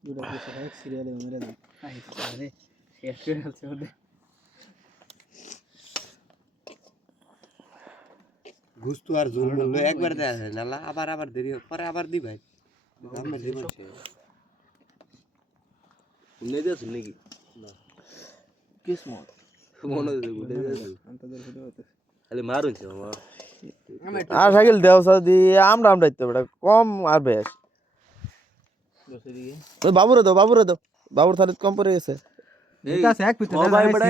Dura che fa ex reale non era lì. Ah, è chiaro, eh. E' appena al secondo. Gusto al zoom, lo è guardato, non l'ha a parà a parte di io, parà a parte di me. Non mi ricordo. Non è detto, non è খালি মারুন ছিল আর cycle দেওয়া দিয়ে আমরা আমরা কম আর বেশ লো sorry গো ও বাবুরা দাও বাবুরা দাও বাবুর তাহলে কত পড়ে গেছে ঠিক আছে এক পিঠে ও ভাই বড়া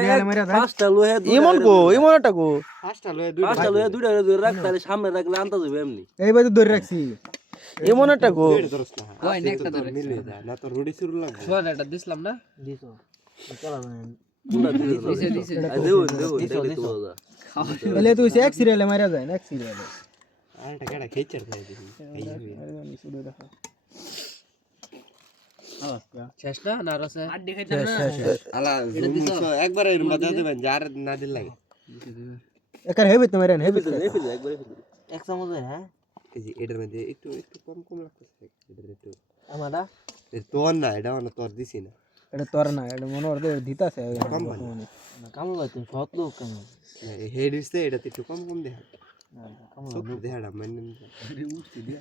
মাছটা লও হে ইমন গো ইমনটা গো আষ্টালুয়া দুই আষ্টালুয়া দুইটা দুইটা রাখ তাহলে সামনে রাখলে আনতা যাবে এমনি এই বাই তো ধরে রাখছি ইমনটা গো তোর দোস না ওই নেক্ত ধরে দিলা লাতড় রুড়িসুর লাগা সোনাটা দিসলাম না দিস তো চালা না দিছে দিছে আদে ওണ്ട് ওണ്ട് তোওয়া গা বলে তুই সেই এক্সিড়েলে মারিয়া যায় এক্সিড়েল আটা গেড়া খেচার দি দি নি সোডা রাখ চেষ্টা নারাস আর দেখাইতাম না আলা জুম সো একবার এর মধ্যে দেবেন যার না দিল লাগে একার হেবি তো মেরেন হেবি তো হেবি একবার এক চামচ হ্যাঁ কেজি এটার মধ্যে একটু একটু কম কম লাগতেছে এটার একটু আমাদা এর তোর না এটা অন তোর দিছি না এটা তোর না এটা মনে হয় এর দিতা সে কম মানে কাম হয় তুমি সত লোক কেন হেডিসতে এটা একটু কম কম দেখা কাম লাগে দেখাড়া মানে মুছতে দিয়া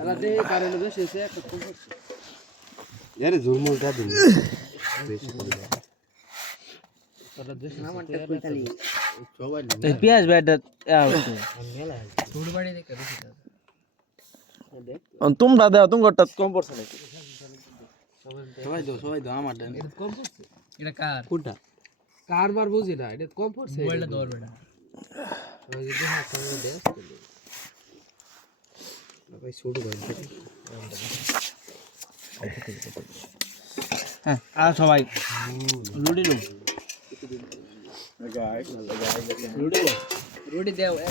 यार जोर मोल का दिन प्याज बैठ यार अन तुम दादे तुम गट कम पर सने सबाई दो सबाई दो आमा डन कम पर इरा कार कुटा कार बार बुझी ना इरा कम पर से मोबाइल दौर बेटा सबाई दो हाथ में दे अलिक सुट भयो नि भाइ लुडी लु रोडी देऊ